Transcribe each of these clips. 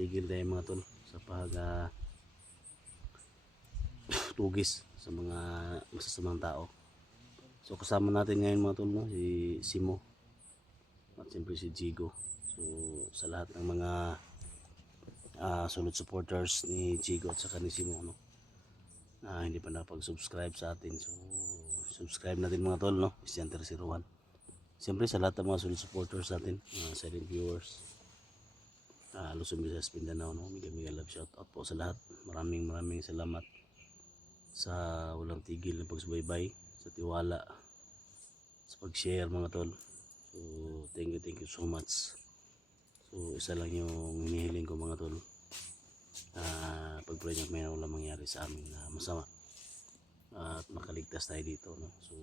tigil tayo mga tol sa pag tugis sa mga masasamang tao. So kasama natin ngayon mga tol, no? Si Simo at siyempre si Jigo. So sa lahat ng mga solid supporters ni Jigo at saka ni Simo, no? Hindi pa nakapag-subscribe sa atin, so subscribe natin mga tol, no? Isyenter01. Siyempre sa lahat ng mga solid supporters natin, mga silent viewers, Luzon, Visayas, Mindanao, no? Mega love shout out po sa lahat. Maraming salamat sa walang tigil na pagsubaybay, sa tiwala, sa pag-share mga tol. So thank you so much. So isa lang yung hinihiling ko mga tol, pag-pray nyo may wala mangyari sa amin na masama at makaligtas tayo dito, no? So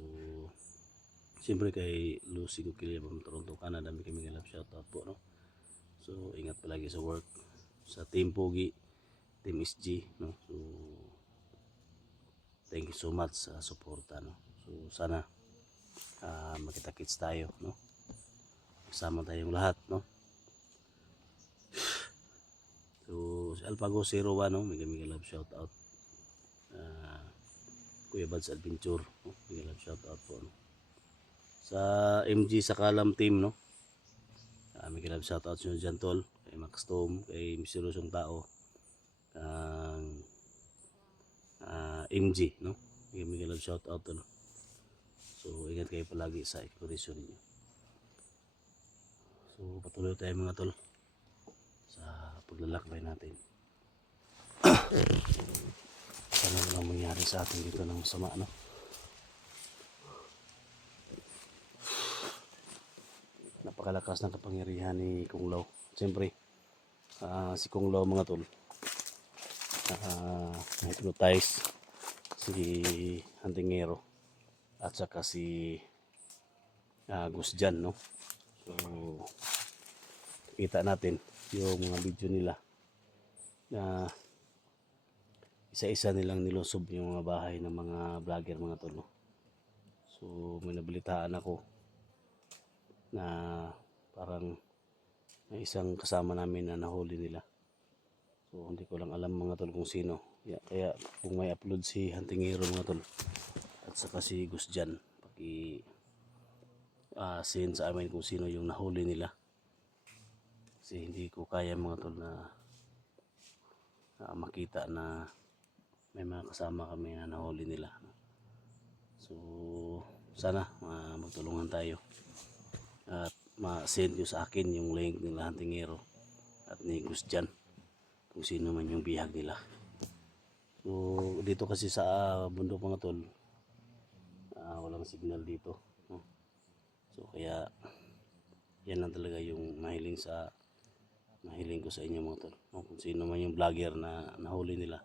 siyempre kay Lucy Gukilya from Toronto, Canada, may love shout out po, no? So ingat palagi sa work, sa Team Pogi, Team SG, no? So thank you so much sa suporta, no? So sana makita-kits tayo, no? Kasama tayong lahat, no? So si Alpago 01, no? Mega love shout out. Kuya Bads Adventure, no? Mega love shout out po, no? Sa MG sa Kalam team, no? Mega love shout out sa Jantol, kay Max Tom, kay Misterosong Tao, MG, no? Mega love shout out, no? So ingat kayo palagi sa exploration niyo. So patuloy tayo mga tol sa paglalakbay natin. Sana walang mangyari sa atin dito ng masama, no? Napakalakas ng kapangyarihan ni Kung Lao. Siyempre si Kung Lao mga tol, hypnotize si Hantingero at saka si Gusjan, no? So kita natin yung mga video nila na isa-isa nilang nilusob yung mga bahay ng mga vlogger mga tol, no? So may nabalitaan ako na parang may isang kasama namin na nahuli nila. So hindi ko lang alam mga tol kung sino. Kaya kung may upload si Hantingero mga tol at saka si Gusjan, send sa amin kung sino yung nahuli nila. Kasi hindi ko kaya mga tol na makita na may mga kasama kami na nahuli nila. So sana magtulungan tayo at ma-send nyo sa akin yung link nila Hantingero at ni Gusjan kung sino man yung bihag nila. So dito kasi sa bundok mga tol, walang signal dito, no? So kaya yan lang talaga yung mahiling ko sa inyo mga tol, no? Kung sino man yung vlogger na nahuli nila,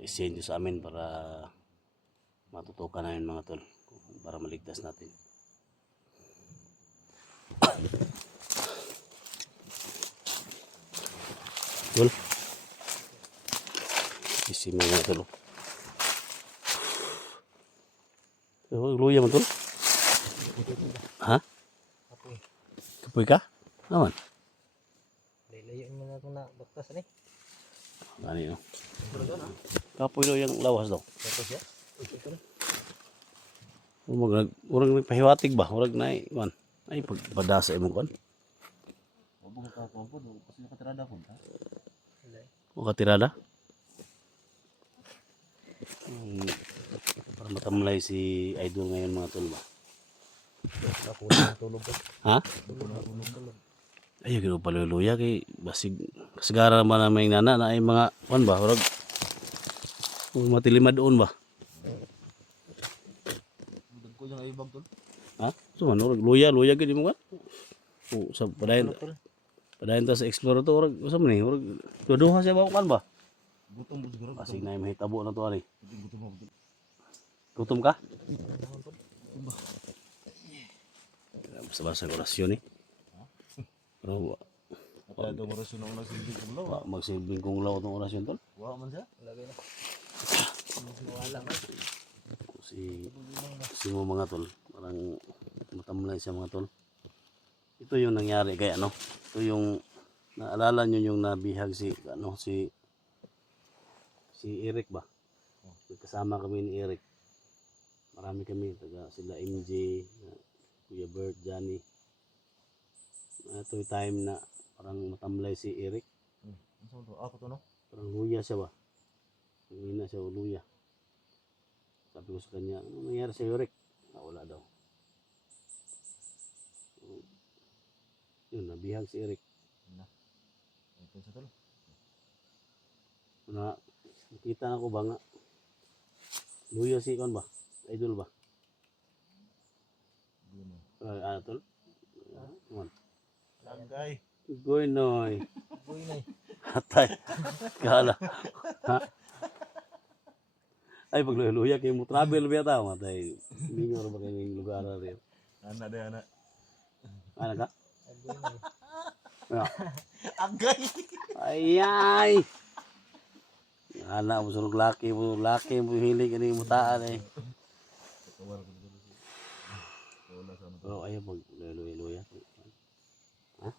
i-send nyo sa amin para matutukan namin mga tol, para maligtas natin. Tol, isi mo mga tol. Luya mo tol? Ha? Kapoy ka? Naman? Layo mo na itong baktas ni. Ano yun? Kapoy daw yung lawas daw. Baktas ya? Urang nagpahiwatig ba? Urang na man. Ay pagpadasa mo kon. Wabong ka po kasi nakatirada po ta. O katirada? Para matamlay si Idol ngayon mga tol ba? Ako na tulog ko. Ha? Tulog. Ay gino paluluya kay basig kasagaran man na may nana na ay mga kon ba? Urang matilimad doon ba? Ko yung ibang tol. Ha? So man urang luya gid mo kan? O sa padayon ta sa explorer to urang usa man ni urang duha siya ba kan ba? Gutom mo siguro. Basig na may hitabo na to ani. Gutom mo. Gutom ka? Basta-basta orasyon eh. Pero Kaya itong orasyon na unang silbing kong law. magsilbing kong law itong orasyon tol. Wala man siya? Lagay na. Wala man. Si mo mga tol, parang matamlay siya mga tol. Ito yung nangyari kay ano. Ito yung Naalala nyo yung nabihag si Eric ba? Kasama kami ni Eric. Marami kami, taga sila MJ, Kuya Bert, Johnny. Ito yung time na parang matamlay si Eric. Ano to? Ako to no? Parang luya siya ba? Hindi na siya luya. Sabi ko sa kanya, ano nangyari sa Eric? Wala daw. Yun, nabihag si Eric. Ito sa tol. Nakita na ko ba nga? Luya si Kon ba? Idol ba? Ano tol? Ano? Langay. Goy noy. Uy nay. Hatay. Kala. Ha? Ay, pag luya kayo mo travel ba ta? Matay. Hindi nyo ba kayong lugar na rin? Anak deh anak. Ano ka? Agay. Ay! Anak mo sunod laki mo hilig ka mo taan eh. Kawar ko dito. Wala sa ano. Pero ayaw pag luya. Ha?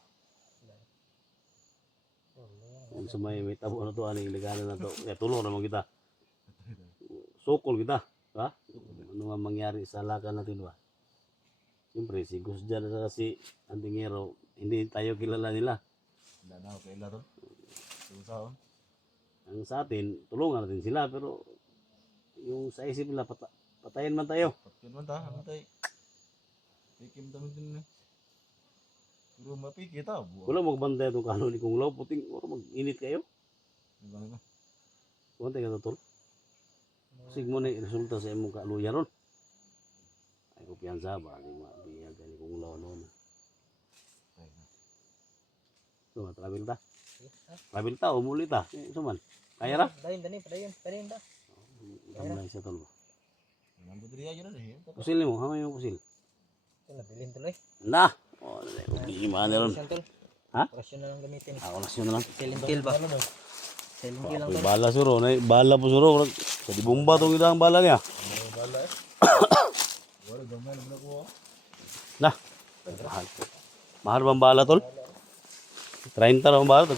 Kung sa may tabo na to, ano yung legal na to. Kaya tulong naman kita. Sukol kita. Ha? Ano nga mangyari sa lakan natin ba? Siyempre, si Gusjan at si Antingero, hindi tayo kilala nila. Wala na ako kaila to. Susaon. Ang sa atin, tulungan natin sila, pero yung sa isip nila, patayin man tayo. Patkin man ta, ano tay? Pikim tamin din. Pero mapiki ta. Wala magbantay itong kanon ni Kung Lao, puting, wala mag-init kayo. Ano na? Bantay ka tol. Sig mo na yung resulta sa imong kaluya ron. Ay kumpiyansa ba, di mabiyag ni Kung Lao noon. So, travel ta. Travel ta, umuli ta. Suman. Kaya ra? Dahin, dahin da. Gamay sa tol ba? Nandito diri aja na eh. Pusil mo, hamay mo pusil. Ito, nabilin tuloy. Na! O, gimana ron. Orasyon tol. Ha? Orasyon na lang gamitin. Ako na siya na lang. Silent kill ba? Silent kill lang Ako'y tol. bala suro, bala po suro. Sa di bomba itong idang bala niya. Bala eh. Wala gamay na ko. Nah, mahal. Mahal bang bala tol? 30 na bang bala, 40.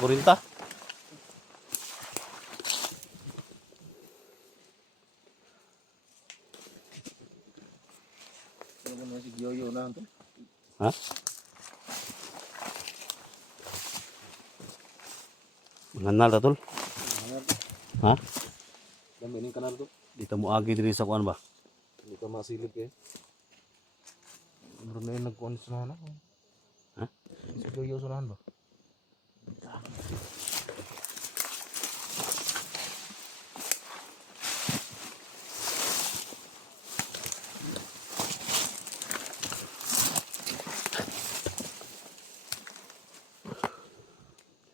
Ano na si Yoyo na to? Ha? Manganal ta tol? Ha? Dami ning kanal to. Dito mo agi diri sa kuan ba? Hindi ka masilip eh. Meron na yung nagkuhan sa nahan ako. Ha? Si Yoyo sa nahan ba?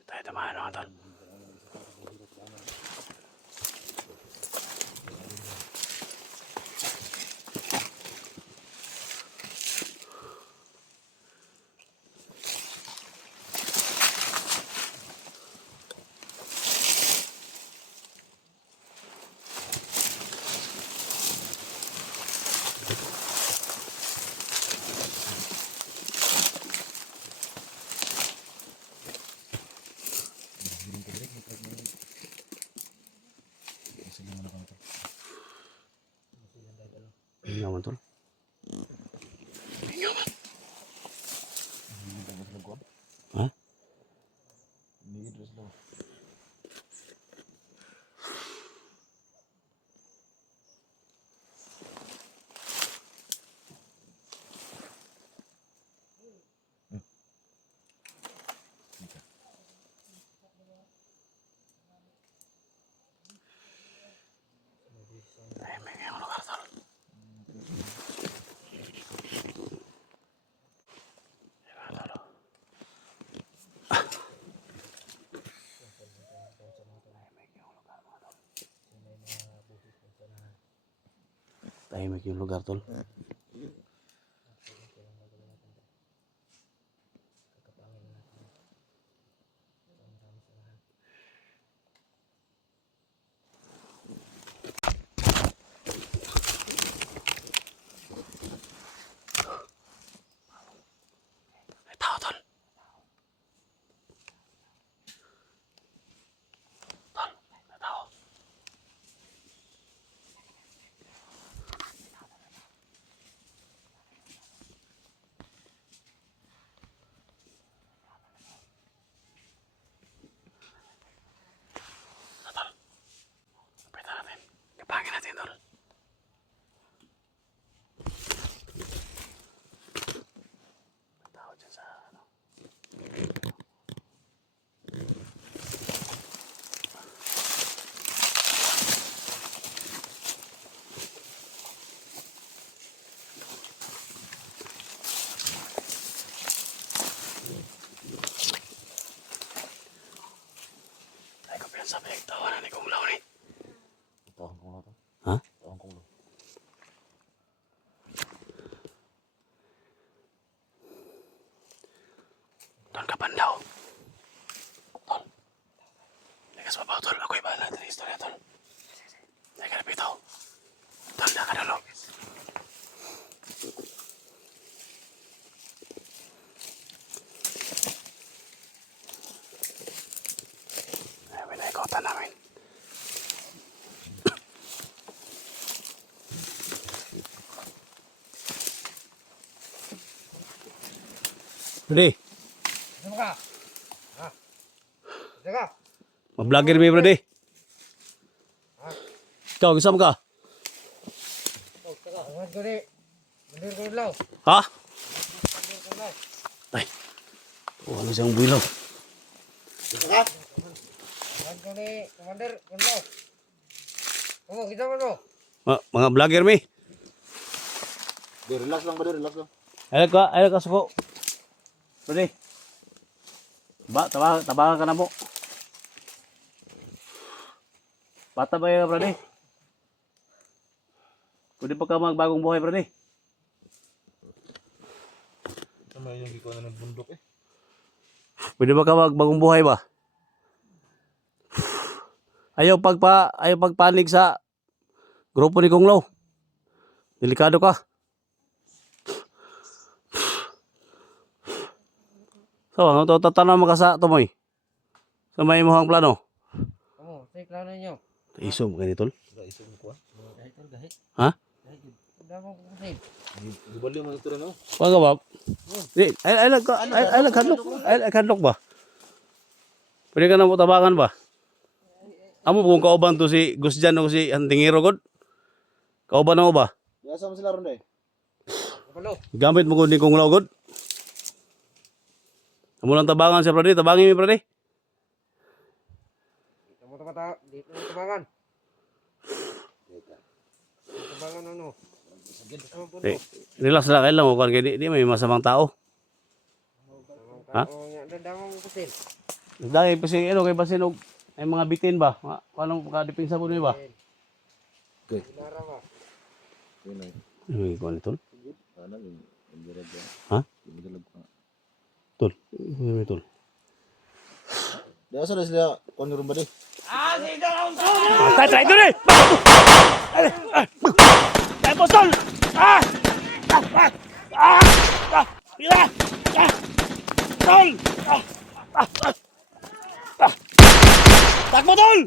Tayo tamahan mga tol. Ini naman tol. Ha? Hindi dress lang. Ay, may ngayong lugar tol. Tahimik yung lugar tol. May tao tol. Brody, Ano ka? Ha? Teka. ma-vlogger mi Brody. Ikaw, kasama ka? Oh, teka. Angat ko ni. Mundur ko lang. Ha? Mundur ko lang. Ay. Oh, ano siyang buwilaw? Angat ko ni. Commander, ko lang. Kamu, kita mo no? Mga vlogger mi. Di, relax lang ba, relax lang. Ay ka suko. Brody. Tabangan ka na mo. Bata ba yan, Brody? Pwede pa ka magbagong buhay, Brody. Sama yung gikuha na ng bundok eh. Pwede ba ka magbagong buhay ba? Ayaw pagpanig sa grupo ni Kung Lo. Delikado ka. So, ano to tatanaw mo ka sa tumoy? Sa may mohang plano. Kamu, say plano niyo. Iso mo ganito. Iso mo kuha. Gahit or gahit. Ha? Gahit. Damo ko kasi. Gibali mo ito rin oh. Wag ka ba? Ay nagkadlok ba? Pwede ka na mo tabangan ba? Amo kung kauban to si Gusjan o si Antingiro god. Kauban ako ba? Yasa mo sila ron eh. Kapalo. Gamit mo ko ni Kung Lo god. Amo lang tabangan siya Brody, tabangin mi Brody. Dito mo tabangan. Tabangan ano? Eh, relax lang kayo lang mo kan kay di may masamang tao. Ha? Oh, nya damo ko kasi. Dahil pa si ano kay basin og ay mga bitin ba? Kanang makadipinsa po ni ba? Okay. Lara ba? Yun ay. Ano ko nito? Sana yung direct ba? Ha? Yung dalag pa. Tol. Ano tol? Dasa na sila kung ron ba di? Try to rin! Ay po tol! Mira! Tol! Takbo tol!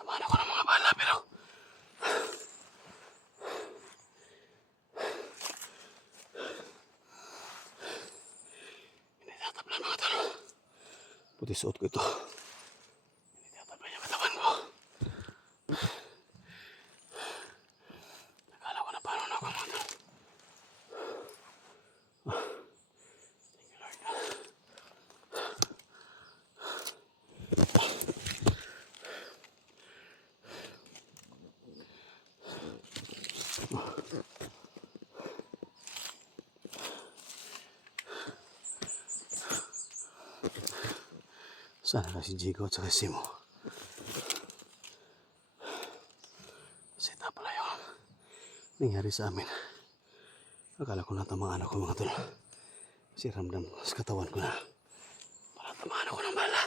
Tamaan ako ng mga bala pero hindi tatablan mga talo. Puti suot ko ito. Hindi tatablan yung katawan ko. Nakala ko na paano na ako mga talo. Thank you Lord. Sana na si Jigo at saka si Simo. Sita pala yung nangyari sa amin. Akala ko na tamaan ako mga tol. Kasi ramdam ko sa katawan ko na para tamaan ako ng bala.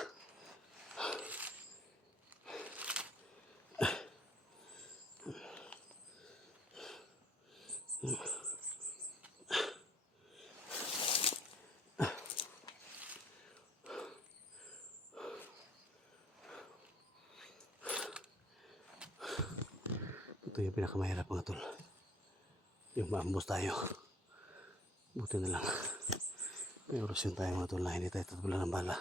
Ito yung pinakamahirap mga tol. Yung maambos tayo. Buti na lang. May orasyon tayo mga tol na hindi tayo tatbula ng bala.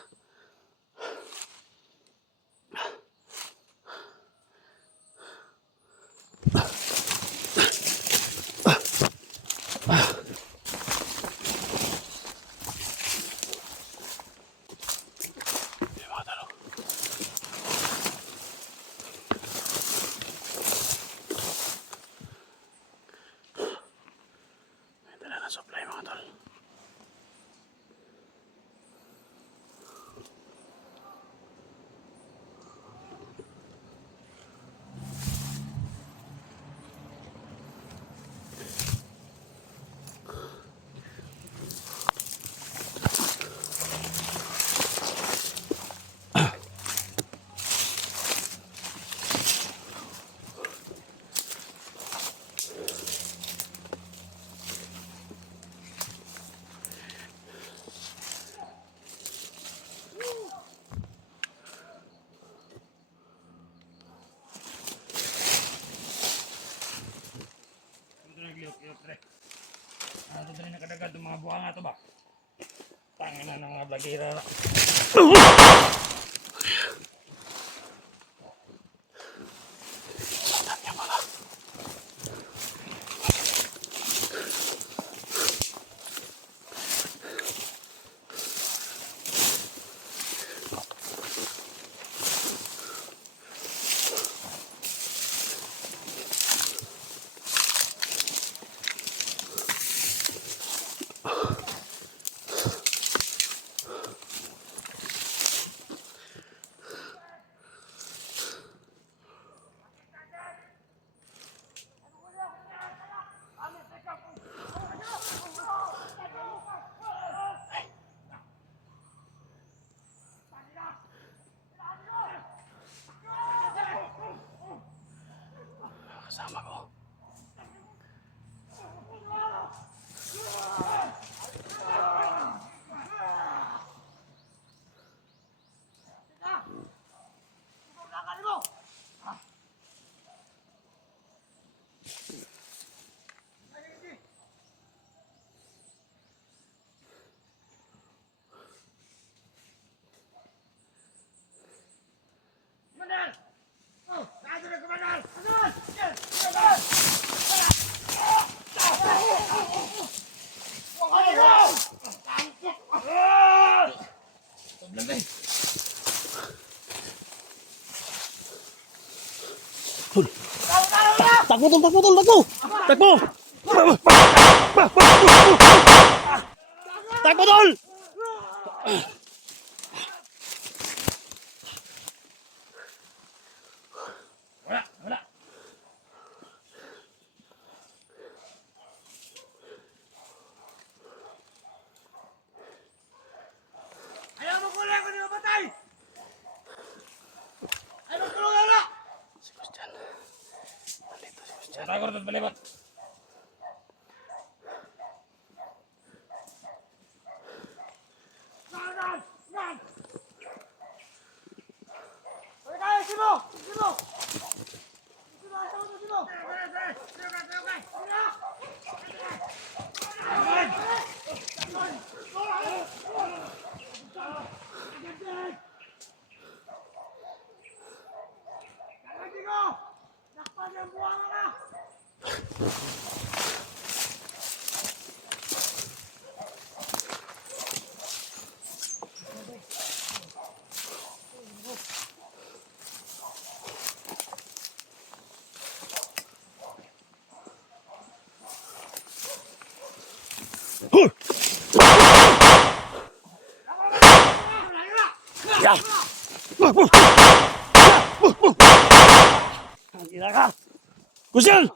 Yung mga tol. May dala na supply mga tol. Ano ito rin nakadagat ng mga buha nga ito ba? Tangin na ng mga blagira na. Kasama ko. Tol. Takbo tol, takbo tol, takbo! Takbo! Takbo tol! Wala. Ayaw mo kulay ko di mapatay! Ayaw mo kulay na! Si Christian. Nandito si Christian. Tayo ko rin balibot. Ya! Gila ka! Christian!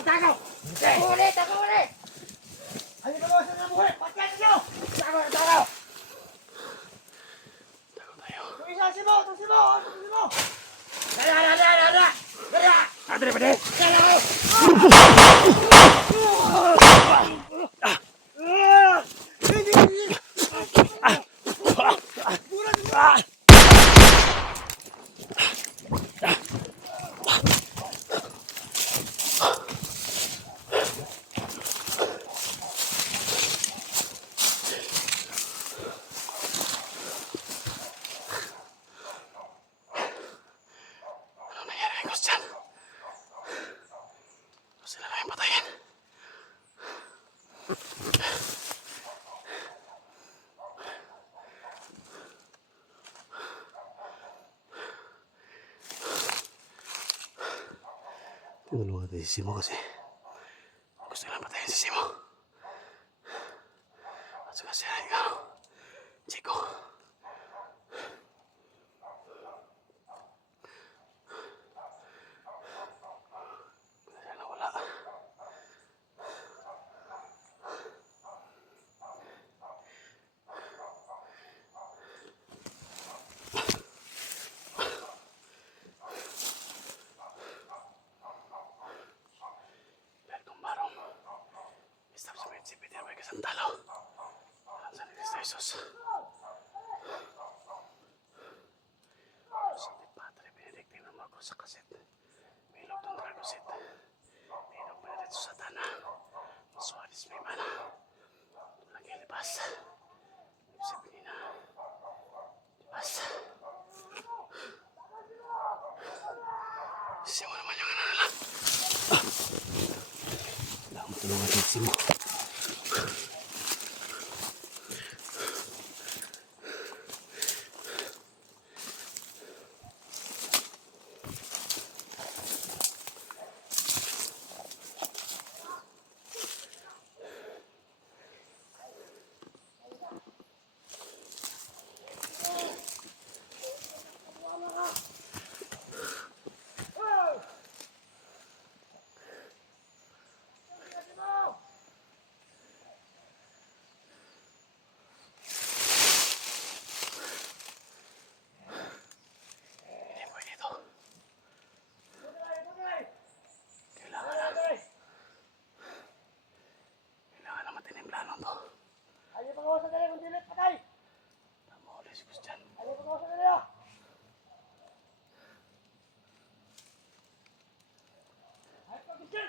Tagaw! Ulit! Ano ka ba sa buhay? Patyan nyo! Tagaw! Tago tayo. Tung Simo! Adre, pwede? Tagaw! Tinulungan natin si Simo kasi gusto lang patayin si Simo. At saka siya ikaw, Chico. Sana wala. Dahil kung barong, stop sa mga sipit yan may kasantalo. Sa Cristo Jesus. Santi Padre Benedictino Marco sa kaset. Milog ng Dragosit. Milog Benedicto Satana. Masuaris may mana. Lagi libas. Ibsip nina. Libas. Simo naman yung ano nila. Wala akong matulungan si Simo. Hindi pwede ito. Kailangan na matinim plano to. Ayaw pag-awasan nila kung dilit patay. Tama ulit si Christian. Ayaw pag-awasan nila. Ayaw pag-awasan.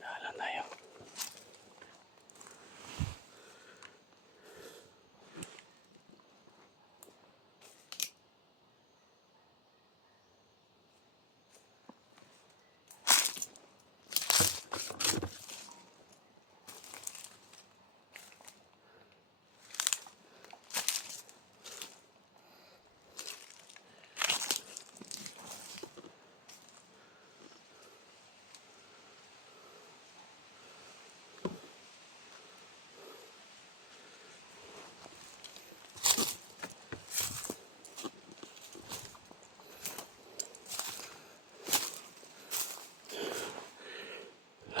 Naghahalan tayo.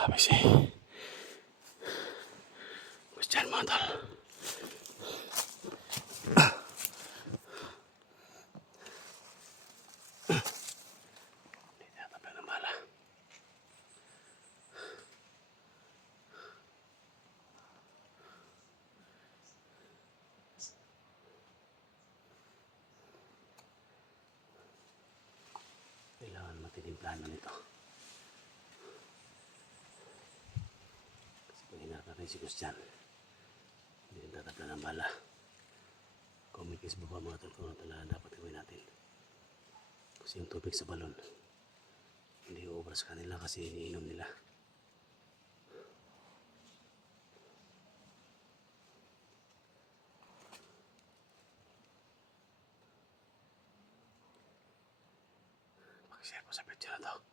Labis eh. Christian mga tol. Hindi tinataplan ng bala. Kailangan matinim plano nito. Kasi pag hinata tayo si Christian, hindi rin tataplan ng bala. Kumikis ba ba mga tol, talaga dapat gawin natin. Kasi yung tubig sa balon, hindi uubra sa kanila kasi iniinom nila. Mag-share po sa video na to.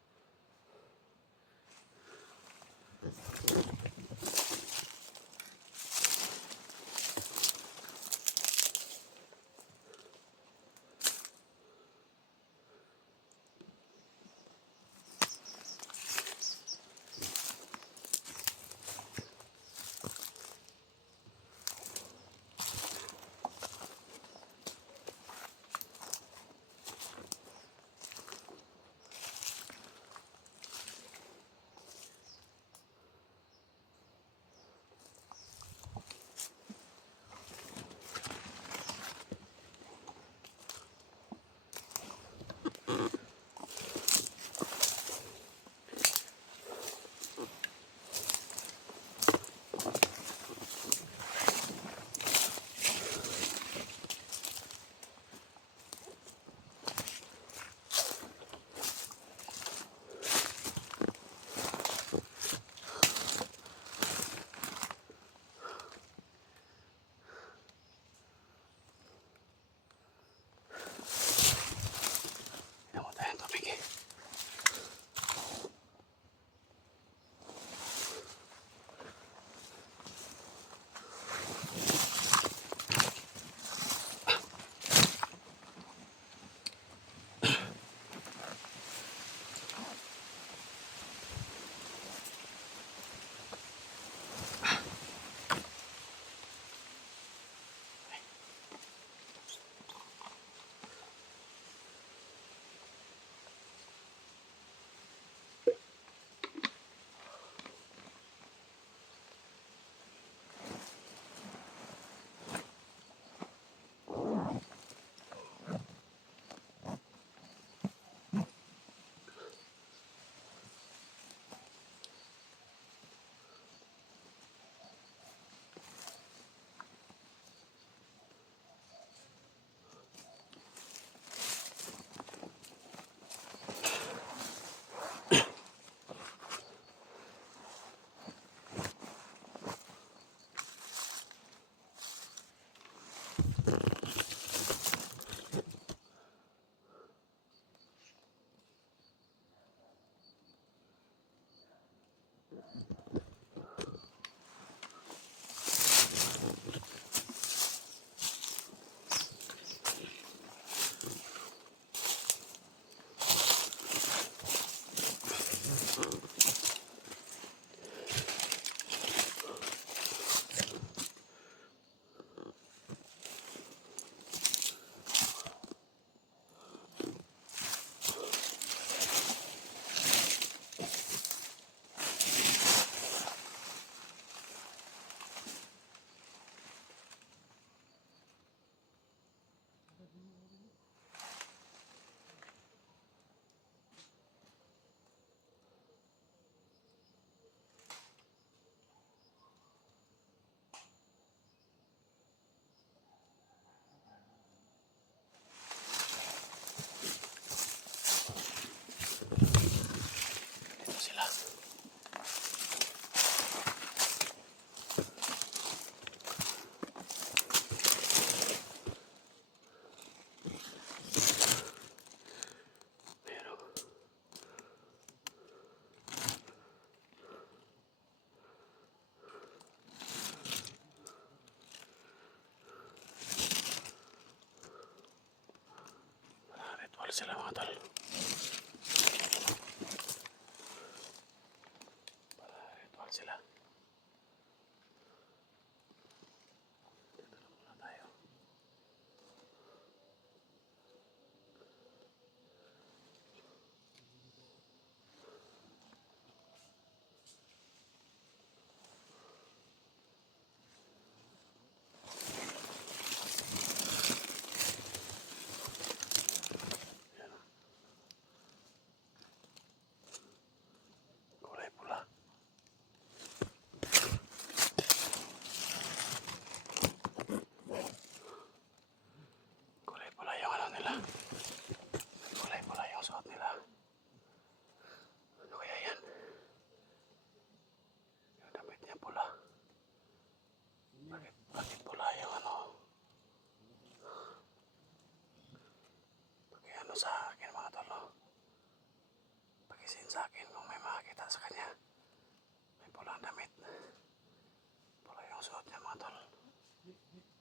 Hit, hit.